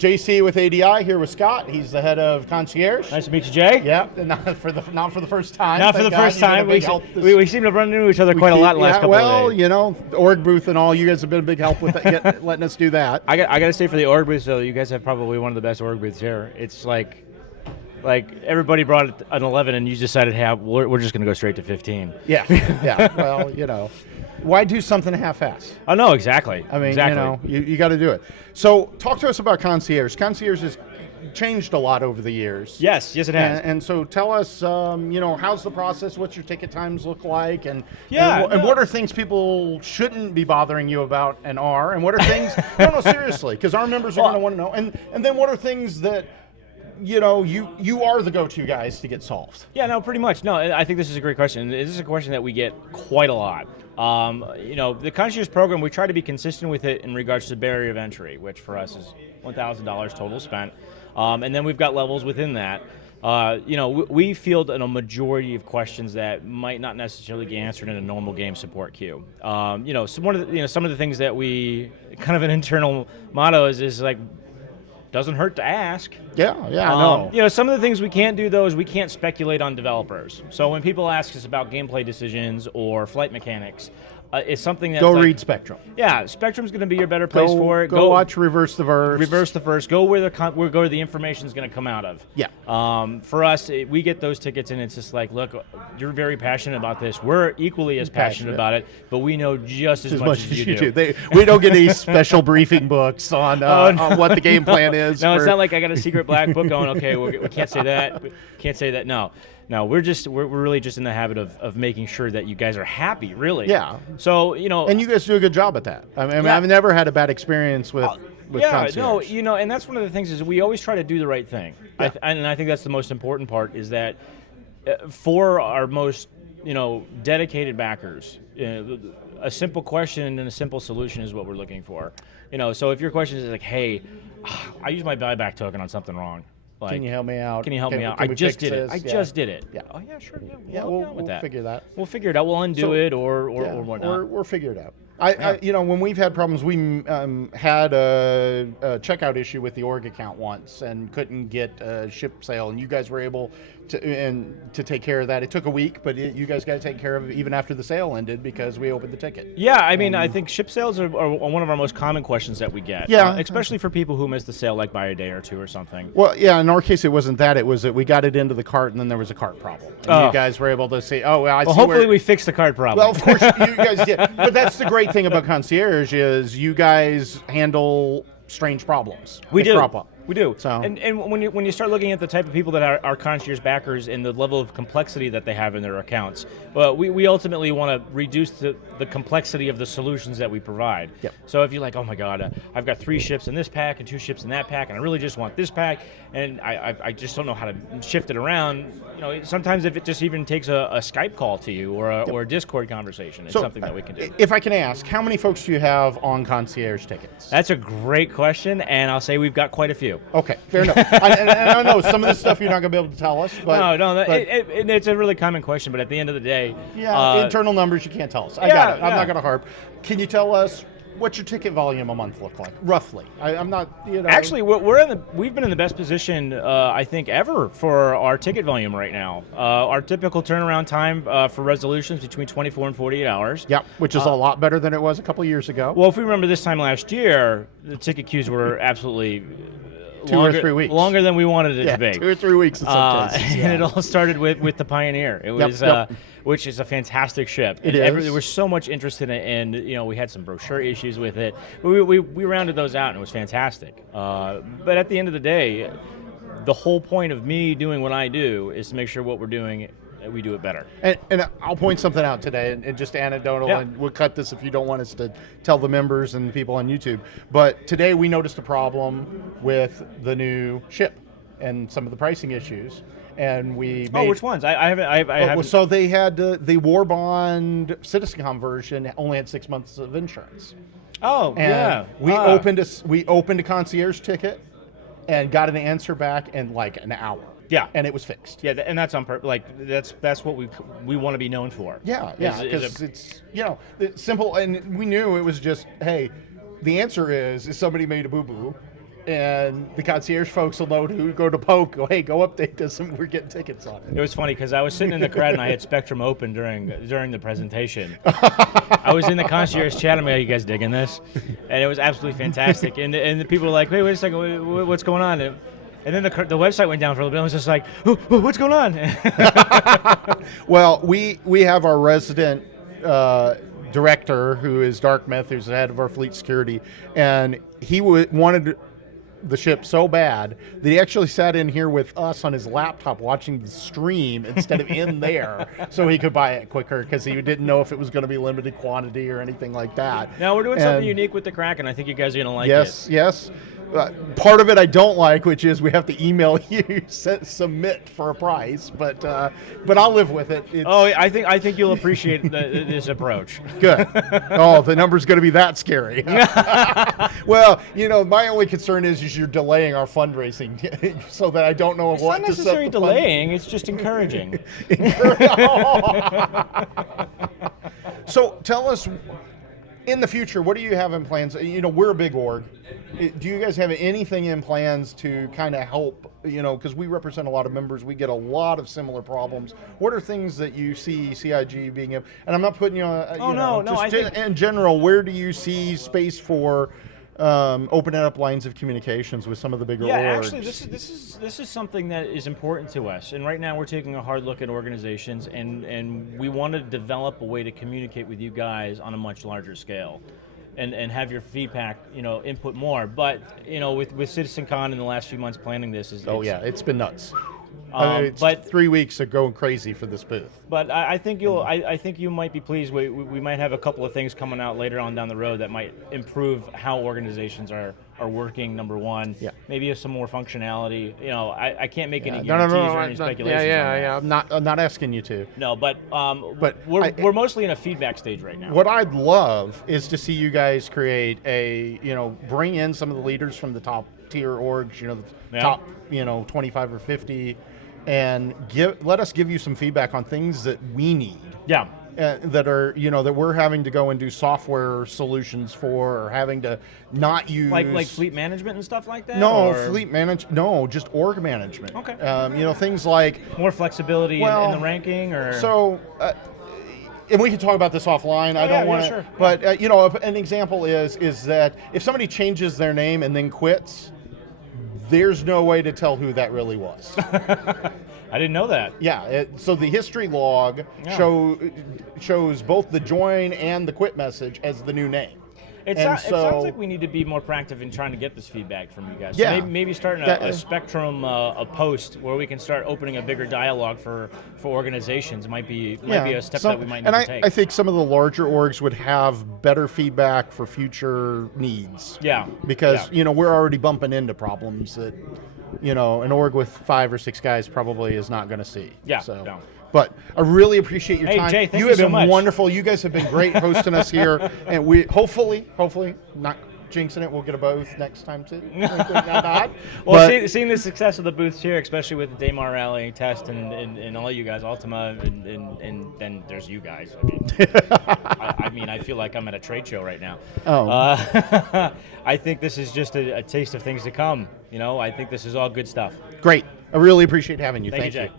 JC with ADI here with Scott. He's the head of Concierge. Nice to meet you, Jay. Yeah, not for the first time. Not for the first time. We seem to have run into each other quite a lot in the last couple of days. Well, you know, the org booth and all, you guys have been a big help with that, letting us do that. I got to say, for the org booth, though, you guys have probably one of the best org booths here. It's like everybody brought an 11 and you decided, hey, we're just going to go straight to 15. Yeah, yeah. Well, you know, why do something half-ass? Oh, no, exactly. I mean, exactly. you got to do it. So talk to us about Concierge. Concierge has changed a lot over the years. Yes, it has. And so tell us, how's the process? What's your ticket times look like? And what are things people shouldn't be bothering you about and are? And what are things, no, seriously, because our members are going to want to know. And then what are things that, you are the go-to guys to get solved? Yeah, no, pretty much. No, I think this is a great question. This is a question that we get quite a lot. The Concierge program, we try to be consistent with it in regards to barrier of entry, which for us is $1,000 total spent. And then we've got levels within that. We field a majority of questions that might not necessarily get answered in a normal game support queue. Some of the things that we, kind of an internal motto is like, doesn't hurt to ask. Yeah, I know. Some of the things we can't do, though, is we can't speculate on developers. So when people ask us about gameplay decisions or flight mechanics, it's something that's read Spectrum. Yeah, Spectrum's going to be your better place for it. Go watch Reverse the Verse. Reverse the Verse. Go where the information's going to come out of. Yeah. For us, we get those tickets, and it's just like, look, you're very passionate about this. We're equally as passionate about it, but we know just as much as you do. We don't get any special briefing books on what the game plan is. No, it's not like I got a secret black book going, okay, we can't say that. We can't say that. No, we're really just in the habit of making sure that you guys are happy, really. Yeah. So, And you guys do a good job at that. I mean, I've never had a bad experience with Concierge. And that's one of the things is we always try to do the right thing. Yeah. And I think that's the most important part is that for our most, dedicated backers, a simple question and a simple solution is what we're looking for. So if your question is like, hey, I used my buyback token on something wrong. Like, can you help me out? Can you help me out? I just did it. I just did it. Yeah. Oh, yeah, sure. Yeah, we'll figure that. We'll figure it out. We'll undo it or whatnot. Or figure it out. When we've had problems, we had a checkout issue with the org account once and couldn't get a ship sale, and you guys were able to take care of that. It took a week, but you guys got to take care of it even after the sale ended because we opened the ticket. Yeah, I think ship sales are one of our most common questions that we get. Yeah. Especially for people who missed the sale like by a day or two or something. Well, yeah, in our case, it wasn't that. It was that we got it into the cart and then there was a cart problem. And you guys were able to say, hopefully we fixed the cart problem. Well, of course you guys did. But that's the great thing about Concierge is you guys handle strange problems. We do. Crop up. We do. So. And when you start looking at the type of people that are Concierge backers and the level of complexity that they have in their accounts, we ultimately want to reduce the complexity of the solutions that we provide. Yep. So if you're like, oh my God, I've got 3 ships in this pack and 2 ships in that pack, and I really just want this pack, and I just don't know how to shift it around. Sometimes if it just even takes a Skype call to you or a Discord conversation, it's something that we can do. If I can ask, how many folks do you have on Concierge tickets? That's a great question, and I'll say we've got quite a few. Okay, fair enough. I know some of this stuff you're not going to be able to tell us. But, it's a really common question, but at the end of the day... Yeah, internal numbers you can't tell us. I got it. I'm not going to harp. Can you tell us what's your ticket volume a month look like, roughly? I'm not, Actually, we've been in the best position, I think, ever for our ticket volume right now. Our typical turnaround time for resolutions between 24 and 48 hours. Yeah, which is a lot better than it was a couple of years ago. Well, if we remember this time last year, the ticket queues were absolutely... 2 or 3 weeks. Longer than we wanted it to be. 2 or 3 weeks in some cases. And it all started with the Pioneer. It was, which is a fantastic ship. It is. There was so much interest in it, and we had some brochure issues with it. But we rounded those out, and it was fantastic. But at the end of the day, the whole point of me doing what I do is to make sure what we're doing, we do it better. And I'll point something out today, and just anecdotal, and we'll cut this if you don't want us to tell the members and people on YouTube. But today we noticed a problem with the new ship and some of the pricing issues. And we made, which ones? I haven't. So they had the War Bond CitizenCon version only had 6 months of insurance. Oh, and yeah. We opened a concierge ticket and got an answer back in like an hour. Yeah, and it was fixed. Yeah, and that's on purpose. Like that's what we want to be known for. Yeah, because it's it's simple, and we knew it was just, hey, the answer is somebody made a boo boo, and the concierge folks will know who go to poke. Go, hey, go update this, and we're getting tickets on it. It was funny because I was sitting in the crowd and I had Spectrum open during the presentation. I was in the concierge chat. I'm like, "Are you guys digging this?" And it was absolutely fantastic. And the people were like, "Wait a second, what's going on?" And then the website went down for a little bit. I was just like, "What's going on?" Well, we have our resident director, who is Dark Myth, who's the head of our fleet security, and he wanted the ship so bad that he actually sat in here with us on his laptop watching the stream instead of in there, so he could buy it quicker because he didn't know if it was going to be limited quantity or anything like that. Now we're doing something unique with the Kraken. I think you guys are going to like it. Yes. Part of it I don't like, which is we have to email you, submit for a price, but I'll live with it. I think you'll appreciate this approach. Good. Oh, the number's going to be that scary. Well, my only concern is you're delaying our fundraising, so that I don't know it's what not to set necessarily the delaying. It's just encouraging. So tell us, in the future, what do you have in plans? We're a big org. Do you guys have anything in plans to kind of help, because we represent a lot of members, we get a lot of similar problems. What are things that you see CIG being able, and I'm not putting you on, I think in general, where do you see space for opening up lines of communications with some of the bigger orgs? Yeah, actually, this is something that is important to us. And right now we're taking a hard look at organizations, and we want to develop a way to communicate with you guys on a much larger scale. And have your feedback, input more. But with CitizenCon in the last few months planning this it's been nuts. But 3 weeks are going crazy for this booth. But I think I think you might be pleased. We might have a couple of things coming out later on down the road that might improve how organizations are working. Number one, maybe some more functionality. I can't make any guarantees or any speculations. Yeah. I'm not asking you to. No, but we're mostly in a feedback stage right now. What I'd love is to see you guys create bring in some of the leaders from the top tier orgs, top 25 or 50, and let us give you some feedback on things that we need. Yeah. That are that we're having to go and do software solutions for, or having to not use like fleet management and stuff like that. Just org management. Okay. Things like more flexibility in the ranking, or and we can talk about this offline. I don't want to. Sure. But an example is that if somebody changes their name and then quits, there's no way to tell who that really was. I didn't know that. Yeah, so the history log shows both the join and the quit message as the new name. It sounds like we need to be more proactive in trying to get this feedback from you guys. Yeah. So maybe starting a Spectrum a post where we can start opening a bigger dialogue for organizations might be a step that we might need to take. I think some of the larger orgs would have better feedback for future needs. Yeah. Because we're already bumping into problems that an org with 5 or 6 guys probably is not going to see. Yeah. So. No. But I really appreciate your time. Jay, thank you you have so been much. wonderful. You guys have been great hosting us here, and we hopefully not jinxing it, we'll get a booth next time too. Well, seeing the success of the booths here, especially with the Daymar Rally test and all you guys, Ultima, and then there's you guys. I feel like I'm at a trade show right now. I think this is just a taste of things to come. I think this is all good stuff. Great. I really appreciate having you. Thank you, Jay.